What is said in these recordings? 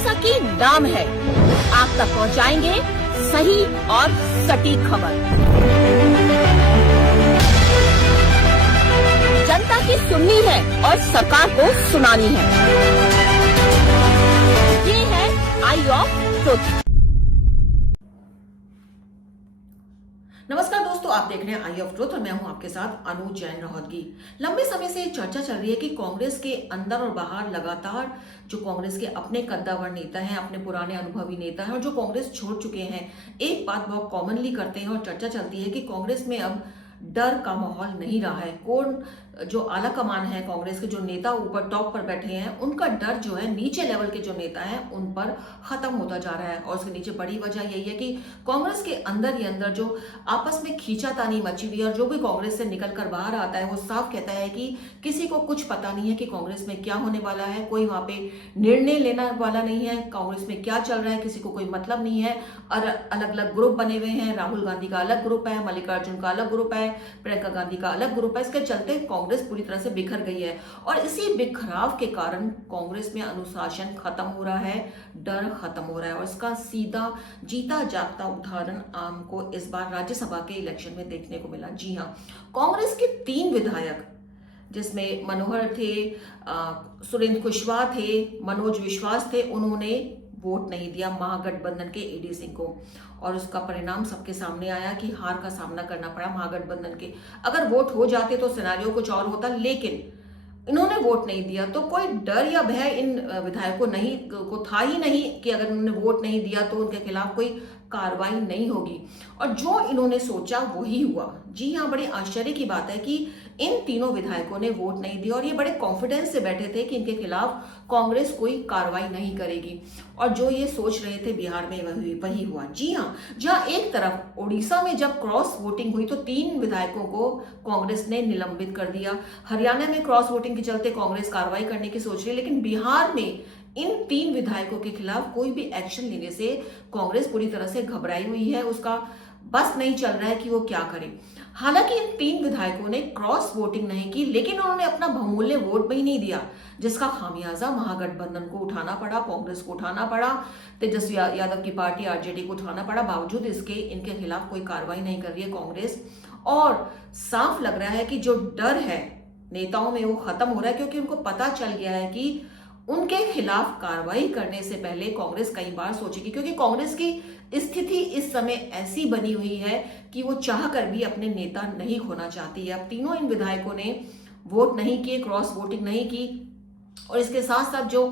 जैसा कि नाम है, आप तक पहुंचाएंगे सही और सटीक खबर। जनता की सुननी है और सरकार को सुनानी है। ये है आई ऑफ ट्रुथ। नमस्कार दोस्तों, आप देख रहे हैं आई ऑफ ट्रुथ और मैं हूं आपके साथ अनुज जैन रहोदगी। लंबे समय से चर्चा चल रही है कि कांग्रेस के अंदर और बाहर लगातार जो कांग्रेस के अपने कद्दावर नेता हैं, अपने पुराने अनुभवी नेता हैं और जो कांग्रेस छोड़ चुके हैं, एक बात बहुत कॉमनली करते हैं और चर्चा चलती है कि कांग्रेस में अब डर का माहौल नहीं रहा है। कौन जो आला कमान है कांग्रेस के, जो नेता ऊपर टॉप पर बैठे हैं, उनका डर जो है नीचे लेवल के जो नेता हैं उन पर खत्म होता जा रहा है। और उसके नीचे बड़ी वजह यही है कि कांग्रेस के अंदर ही अंदर जो आपस में खींचातानी मची हुई है और जो भी कांग्रेस से निकल कर बाहर आता है वो साफ कहता है कि किसी को कुछ पता नहीं है कि कांग्रेस में क्या होने वाला है। कोई वहां पे निर्णय लेने वाला नहीं है, कांग्रेस में क्या चल रहा है किसी को कोई मतलब नहीं है। और अलग अलग ग्रुप बने हुए हैं, राहुल गांधी का अलग ग्रुप है, मल्लिकार्जुन का अलग ग्रुप है, प्रियंका गांधी का अलग ग्रुप है। इसके चलते कांग्रेस पूरी तरह से बिखर गई है और इसी बिखराव के कारण कांग्रेस में अनुशासन खत्म हो रहा है, डर खत्म हो रहा है। और इसका सीधा जीता जागता उदाहरण हमको इस बार राज्यसभा के इलेक्शन में देखने को मिला। जी हाँ, कांग्रेस के 3 विधायक, जिसमें मनोहर थे, सुरेंद्र कुशवाहा थे, मनोज विश्वास थे, उन्होंने वोट नहीं दिया महागठबंधन के एडी सिंह को। और उसका परिणाम सबके सामने आया कि हार का सामना करना पड़ा महागठबंधन के। अगर वोट हो जाते तो सिनेरियो कुछ और होता, लेकिन इन्होंने वोट नहीं दिया तो कोई डर या भय इन विधायकों को था ही नहीं कि अगर उन्होंने वोट नहीं दिया तो उनके खिलाफ कोई कार्रवाई नहीं होगी। और जो इन्होंने सोचा वही हुआ। जी हाँ, बड़ी आश्चर्य की बात है कि इन तीनों विधायकों ने वोट नहीं दिया और ये बड़े कॉन्फिडेंस से बैठे थे कि इनके खिलाफ कांग्रेस कोई कार्रवाई नहीं करेगी। और जो ये सोच रहे थे बिहार में वही हुआ। जी हाँ, जहां एक तरफ उड़ीसा में जब क्रॉस वोटिंग हुई तो 3 विधायकों को कांग्रेस ने निलंबित कर दिया। हरियाणा में क्रॉस वोटिंग के चलते कांग्रेस कार्रवाई करने की सोच रही है, लेकिन बिहार में इन 3 विधायकों के खिलाफ कोई भी एक्शन लेने से कांग्रेस पूरी तरह से घबराई हुई है। उसका बस नहीं चल रहा है कि वो क्या करे। हालांकि इन 3 विधायकों ने क्रॉस वोटिंग नहीं की, लेकिन उन्होंने अपना बहुमूल्य वोट भी नहीं दिया, जिसका खामियाजा महागठबंधन को उठाना पड़ा, कांग्रेस को उठाना पड़ा, तेजस्वी यादव की पार्टी आरजेडी को उठाना पड़ा। बावजूद इसके इनके खिलाफ कोई कार्रवाई नहीं कर रही है कांग्रेस। और साफ लग रहा है कि जो डर है नेताओं में वो खत्म हो रहा है, क्योंकि उनको पता चल गया है कि उनके खिलाफ कार्रवाई करने से पहले कांग्रेस कई बार सोचेगी। क्योंकि कांग्रेस की स्थिति इस समय ऐसी बनी हुई है कि वो चाहकर भी अपने नेता नहीं खोना चाहती है। अब तीनों इन विधायकों ने वोट नहीं किए, क्रॉस वोटिंग नहीं की। और इसके साथ साथ जो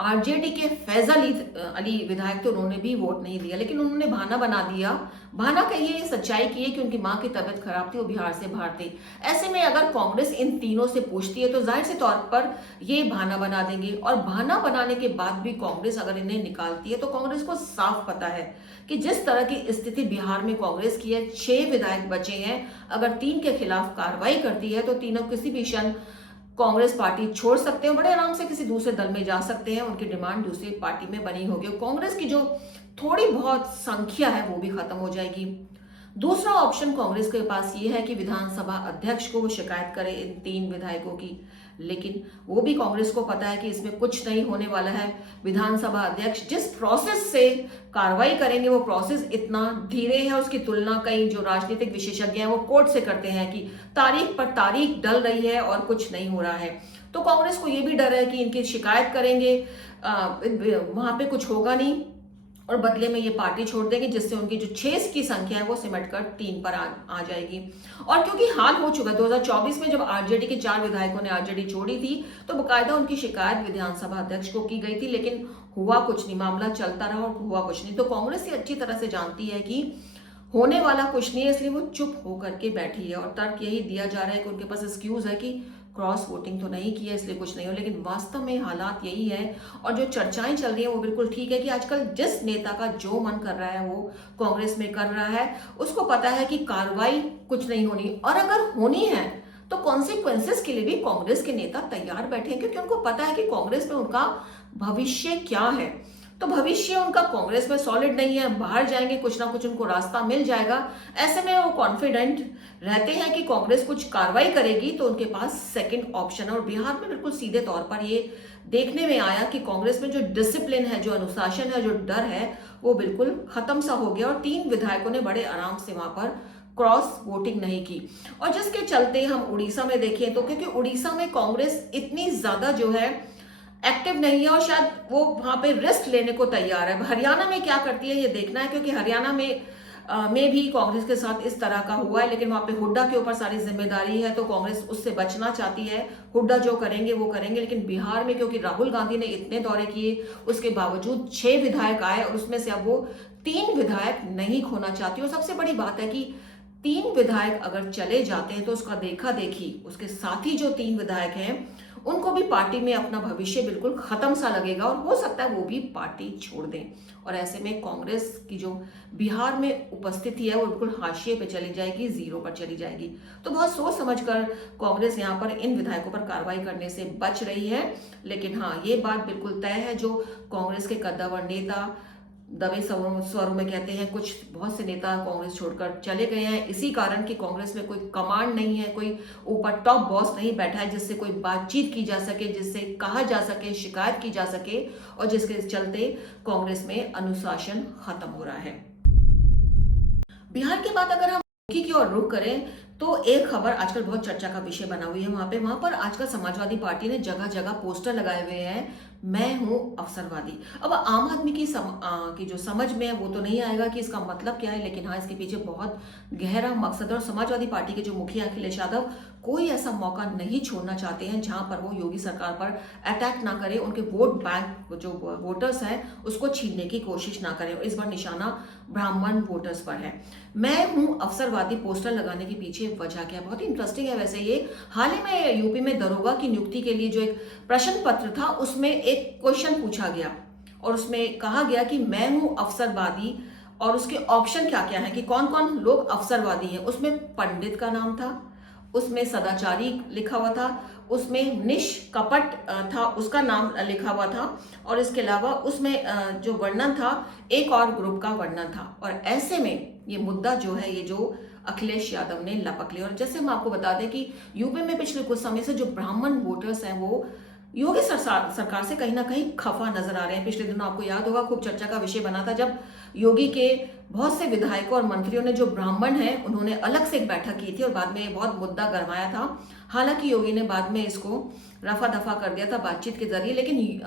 आरजेडी के फैज अली विधायक थे, उन्होंने भी वोट नहीं दिया, लेकिन उन्होंने बहाना बना दिया। बहाना कहिए, सच्चाई की है कि उनकी मां की तबीयत खराब थी, वो बिहार से बाहर थे। ऐसे में अगर कांग्रेस इन तीनों से पूछती है तो जाहिर से तौर पर ये बहाना बना देंगे। और बहाना बनाने के बाद भी कांग्रेस अगर इन्हें निकालती है तो कांग्रेस को साफ पता है कि जिस तरह की स्थिति बिहार में कांग्रेस की है, 6 विधायक बचे हैं, अगर 3 के खिलाफ कार्रवाई करती है तो तीनों किसी भी क्षण कांग्रेस पार्टी छोड़ सकते हैं, बड़े आराम से किसी दूसरे दल में जा सकते हैं। उनकी डिमांड दूसरी पार्टी में बनी होगी। कांग्रेस की जो थोड़ी बहुत संख्या है वो भी खत्म हो जाएगी। दूसरा ऑप्शन कांग्रेस के पास ये है कि विधानसभा अध्यक्ष को वो शिकायत करे इन 3 विधायकों की, लेकिन वो भी कांग्रेस को पता है कि इसमें कुछ नहीं होने वाला है। विधानसभा अध्यक्ष जिस प्रोसेस से कार्रवाई करेंगे वो प्रोसेस इतना धीरे है, उसकी तुलना कई जो राजनीतिक विशेषज्ञ हैं वो कोर्ट से करते हैं कि तारीख पर तारीख डल रही है और कुछ नहीं हो रहा है। तो कांग्रेस को ये भी डर है कि इनकी शिकायत करेंगे, वहां पे कुछ होगा नहीं और बदले में ये पार्टी छोड़ देंगे, जिससे उनकी जो 6 की संख्या है वो सिमट कर 3 पर आ जाएगी। और क्योंकि हाल हो चुका है 2024 में, जब आरजेडी के 4 विधायकों ने आरजेडी छोड़ी थी तो बकायदा उनकी शिकायत विधानसभा अध्यक्ष को की गई थी, लेकिन हुआ कुछ नहीं, मामला चलता रहा और हुआ कुछ नहीं। तो कांग्रेस ये अच्छी तरह से जानती है कि होने वाला कुछ नहीं है, इसलिए वो चुप होकर के बैठी है। और तर्क यही दिया जा रहा है कि उनके पास एक्सक्यूज है कि क्रॉस वोटिंग तो नहीं किया इसलिए कुछ नहीं हो, लेकिन वास्तव में हालात यही है। और जो चर्चाएं चल रही हैं वो बिल्कुल ठीक है कि आजकल जिस नेता का जो मन कर रहा है वो कांग्रेस में कर रहा है। उसको पता है कि कार्रवाई कुछ नहीं होनी, और अगर होनी है तो कॉन्सिक्वेंसेस के लिए भी कांग्रेस के नेता तैयार बैठे हैं, क्योंकि उनको पता है कि कांग्रेस में उनका भविष्य क्या है। तो भविष्य उनका कांग्रेस में सॉलिड नहीं है, बाहर जाएंगे कुछ ना कुछ उनको रास्ता मिल जाएगा। ऐसे में वो कॉन्फिडेंट रहते हैं कि कांग्रेस कुछ कार्रवाई करेगी तो उनके पास सेकंड ऑप्शन है। और बिहार में बिल्कुल सीधे तौर पर ये देखने में आया कि कांग्रेस में जो डिसिप्लिन है, जो अनुशासन है, जो डर है, वो बिल्कुल खत्म सा हो गया और 3 विधायकों ने बड़े आराम से वहां पर क्रॉस वोटिंग नहीं की। और जिसके चलते हम उड़ीसा में देखें तो, क्योंकि उड़ीसा में कांग्रेस इतनी ज्यादा जो है एक्टिव नहीं है और शायद वो वहां पे रिस्क लेने को तैयार है। हरियाणा में क्या करती है ये देखना है, क्योंकि हरियाणा में भी कांग्रेस के साथ इस तरह का हुआ है, लेकिन वहां पे हुड्डा के ऊपर सारी जिम्मेदारी है, तो कांग्रेस उससे बचना चाहती है। हुड्डा जो करेंगे वो करेंगे, लेकिन बिहार में क्योंकि राहुल गांधी ने इतने दौरे किए, उसके बावजूद 6 विधायक आए और उसमें से अब वो 3 विधायक नहीं खोना चाहती। और सबसे बड़ी बात है कि 3 विधायक अगर चले जाते हैं तो उसका देखा देखी उसके साथी जो 3 विधायक हैं उनको भी पार्टी में अपना भविष्य बिल्कुल खत्म सा लगेगा और हो सकता है वो भी पार्टी छोड़ दें। और ऐसे में कांग्रेस की जो बिहार में उपस्थिति है वो बिल्कुल हाशिए पे चली जाएगी, जीरो पर चली जाएगी। तो बहुत सोच समझकर कांग्रेस यहाँ पर इन विधायकों पर कार्रवाई करने से बच रही है। लेकिन हाँ, ये बात बिल्कुल तय है, जो कांग्रेस के कद्दावर नेता दबे स्वरों में कहते हैं, कुछ बहुत से नेता कांग्रेस छोड़कर चले गए हैं इसी कारण कि कांग्रेस में कोई कमांड नहीं है, कोई ऊपर टॉप बॉस नहीं बैठा है जिससे कोई बातचीत की जा सके, जिससे कहा जा सके, शिकायत की जा सके, और जिसके चलते कांग्रेस में अनुशासन खत्म हो रहा है। बिहार के बाद अगर हम की ओर रुख करें तो एक खबर आजकल बहुत चर्चा का विषय बना हुई है वहां पर आजकल समाजवादी पार्टी ने जगह जगह पोस्टर लगाए हुए हैं, मैं हूं अवसरवादी। अब आम आदमी की जो समझ में है वो तो नहीं आएगा कि इसका मतलब क्या है, लेकिन हाँ, इसके पीछे बहुत गहरा मकसद है। और समाजवादी पार्टी के जो मुखिया अखिलेश यादव कोई ऐसा मौका नहीं छोड़ना चाहते हैं जहां पर वो योगी सरकार पर अटैक ना करे, उनके वोट बैंक जो वोटर्स हैं उसको छीनने की कोशिश ना करें। इस बार निशाना ब्राह्मण वोटर्स पर है। मैं हूं अवसरवादी पोस्टर लगाने के पीछे वजह क्या है, बहुत ही इंटरेस्टिंग है। वैसे ये हाल ही में यूपी में दरोगा की नियुक्ति के लिए जो एक प्रश्न पत्र था उसमें एक क्वेश्चन पूछा गया और उसमें कहा गया कि मैं हूं अवसरवादी, और उसके ऑप्शन क्या क्या है कि कौन कौन लोग अवसरवादी हैं। उसमें पंडित का नाम था, उसमें सदाचारी लिखा हुआ था, उसमें निष्कपट था उसका नाम लिखा हुआ था, और इसके अलावा उसमें जो वर्णन था एक और ग्रुप का वर्णन था। और ऐसे में ये मुद्दा जो है, ये जो अखिलेश यादव ने लपक लिया। और जैसे हम आपको बता दें कि यूपी में पिछले कुछ समय से जो ब्राह्मण वोटर्स हैं वो योगी सरकार से कहीं ना कहीं खफा नजर आ रहे हैं। पिछले दिनों आपको याद होगा खूब चर्चा का विषय बना था जब योगी के बहुत से विधायकों और मंत्रियों ने जो ब्राह्मण हैं उन्होंने अलग से एक बैठक की थी और बाद में ये बहुत मुद्दा गरमाया था। हालांकि योगी ने बाद में इसको रफा दफा कर दिया था बातचीत के जरिए, लेकिन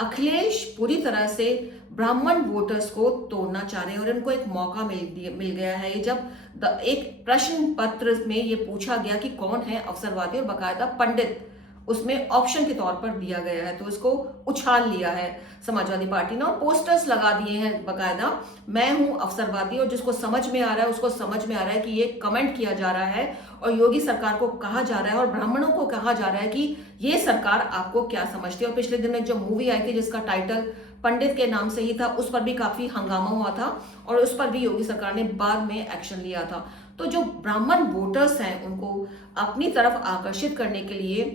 अखिलेश पूरी तरह से ब्राह्मण वोटर्स को तोड़ना चाह रहे हैं और इनको एक मौका मिल गया है। जब एक प्रश्न पत्र में ये पूछा गया कि कौन है अवसरवादी और बाकायदा पंडित उसमें ऑप्शन के तौर पर दिया गया है, तो इसको उछाल लिया है समाजवादी पार्टी ने और पोस्टर्स लगा दिए हैं बकायदा, मैं हूं अवसरवादी। और जिसको समझ में आ रहा है उसको समझ में आ रहा है कि ये कमेंट किया जा रहा है और योगी सरकार को कहा जा रहा है और ब्राह्मणों को कहा जा रहा है कि ये सरकार आपको क्या समझती है। और पिछले दिन एक जो मूवी आई थी जिसका टाइटल पंडित के नाम से ही था, उस पर भी काफी हंगामा हुआ था और उस पर भी योगी सरकार ने बाद में एक्शन लिया था। तो जो ब्राह्मण वोटर्स हैं उनको अपनी तरफ आकर्षित करने के लिए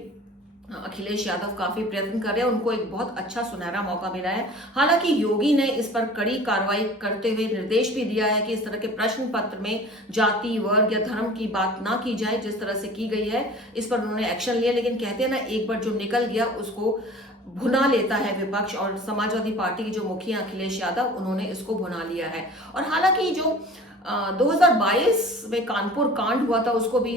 अखिलेश यादव काफी प्रयत्न कर रहे हैं, उनको एक बहुत अच्छा सुनहरा मौका मिला है। हालांकि योगी ने इस पर कड़ी कार्रवाई करते हुए निर्देश भी दिया है कि इस तरह के प्रश्न पत्र में जाति, वर्ग या धर्म की बात ना की जाए जिस तरह से की गई है। इस पर उन्होंने एक्शन लिया, लेकिन कहते हैं ना, एक बार जो निकल गया उसको भुना लेता है विपक्ष, और समाजवादी पार्टी के जो मुखिया अखिलेश यादव उन्होंने इसको भुना लिया है। और हालांकि जो 2022 में कानपुर कांड हुआ था उसको भी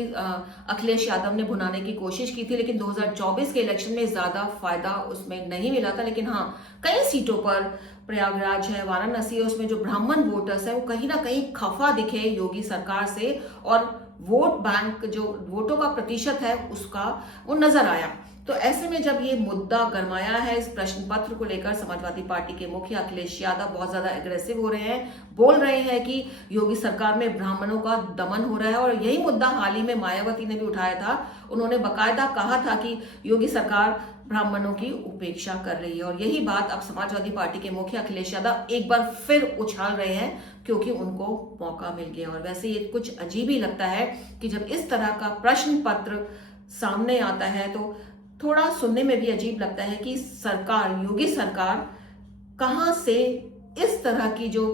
अखिलेश यादव ने भुनाने की कोशिश की थी, लेकिन 2024 के इलेक्शन में ज्यादा फायदा उसमें नहीं मिला था। लेकिन हाँ, कई सीटों पर प्रयागराज है, वाराणसी है, उसमें जो ब्राह्मण वोटर्स है वो कहीं ना कहीं खफा दिखे योगी सरकार से और वोट बैंक जो वोटों का प्रतिशत है उसका वो नजर आया। तो ऐसे में जब ये मुद्दा गरमाया है इस प्रश्न पत्र को लेकर, समाजवादी पार्टी के मुखिया अखिलेश यादव बहुत ज्यादा एग्रेसिव हो रहे हैं, बोल रहे हैं कि योगी सरकार में ब्राह्मणों का दमन हो रहा है। और यही मुद्दा हाल ही में मायावती ने भी उठाया था, उन्होंने बाकायदा कहा था कि योगी सरकार ब्राह्मणों की उपेक्षा कर रही है। और यही बात अब समाजवादी पार्टी के मुखिया अखिलेश यादव एक बार फिर उछाल रहे हैं क्योंकि उनको मौका मिल गया। और वैसे ये कुछ अजीब ही लगता है कि जब इस तरह का प्रश्न पत्र सामने आता है तो थोड़ा सुनने में भी अजीब लगता है कि सरकार, योगी सरकार कहां से इस तरह की जो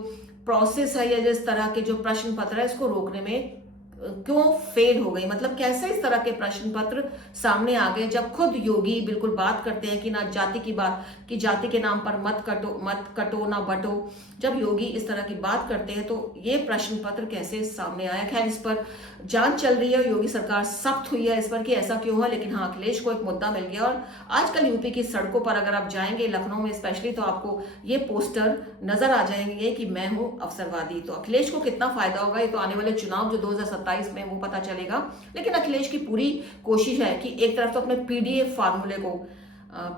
प्रोसेस है या जिस तरह के जो प्रश्न पत्र है इसको रोकने में क्यों फेल हो गई, मतलब कैसे इस तरह के प्रश्न पत्र सामने आ गए जब खुद योगी बिल्कुल बात करते हैं कि ना जाति की बात, कि जाति के नाम पर मत कटो ना बटो। जब योगी इस तरह की बात करते हैं तो ये प्रश्न पत्र कैसे सामने आया। खैर, इस पर जांच चल रही है, योगी सरकार सख्त हुई है इस पर कि ऐसा क्यों है। लेकिन हाँ, अखिलेश को एक मुद्दा मिल गया और आजकल यूपी की सड़कों पर अगर आप जाएंगे, लखनऊ में स्पेशली, तो आपको ये पोस्टर नजर आ जाएंगे कि मैं हूं अवसरवादी। तो अखिलेश को कितना फायदा होगा ये तो आने वाले चुनाव जो 2027 में वो पता चलेगा। लेकिन अखिलेश की पूरी कोशिश है कि एक तरफ तो अपने पीडीएफ फार्मूले को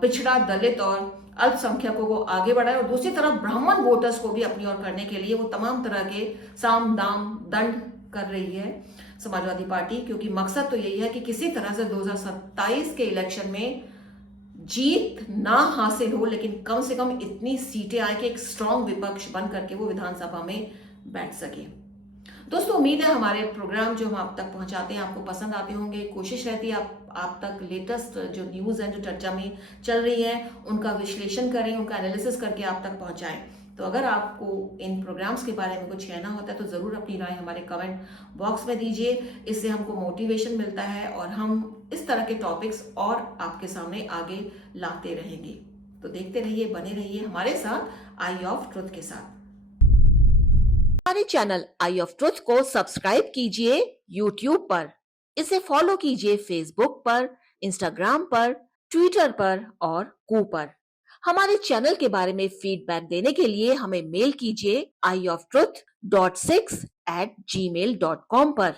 पिछड़ा, दलित और अल्पसंख्यकों को आगे बढ़ाए और दूसरी तरफ ब्राह्मण वोटर्स को भी अपनी ओर करने के लिए वो तमाम तरह के साम दाम दंड कर रही है समाजवादी पार्टी, क्योंकि मकसद तो यही है कि किसी तरह से 2027 के इलेक्शन में जीत ना हासिल हो, लेकिन कम से कम इतनी सीटें आए कि एक स्ट्रांग विपक्ष बन करके वो विधानसभा में बैठ सके। दोस्तों, उम्मीद है हमारे प्रोग्राम जो हम आप तक पहुंचाते हैं आपको पसंद आते होंगे। कोशिश रहती है आप तक लेटेस्ट जो न्यूज़ है, जो चर्चा में चल रही है, उनका विश्लेषण करें, उनका एनालिसिस करके आप तक पहुंचाएं। तो अगर आपको इन प्रोग्राम्स के बारे में कुछ कहना होता है तो ज़रूर अपनी राय हमारे कमेंट बॉक्स में दीजिए। इससे हमको मोटिवेशन मिलता है और हम इस तरह के टॉपिक्स और आपके सामने आगे लाते रहेंगे। तो देखते रहिए, बने रहिए हमारे साथ आई ऑफ ट्रुथ के साथ। हमारे चैनल आई ऑफ ट्रुथ को सब्सक्राइब कीजिए यूट्यूब पर, इसे फॉलो कीजिए फेसबुक पर, इंस्टाग्राम पर, ट्विटर पर और कू पर। हमारे चैनल के बारे में फीडबैक देने के लिए हमें मेल कीजिए ioftruth.6@gmail.com पर।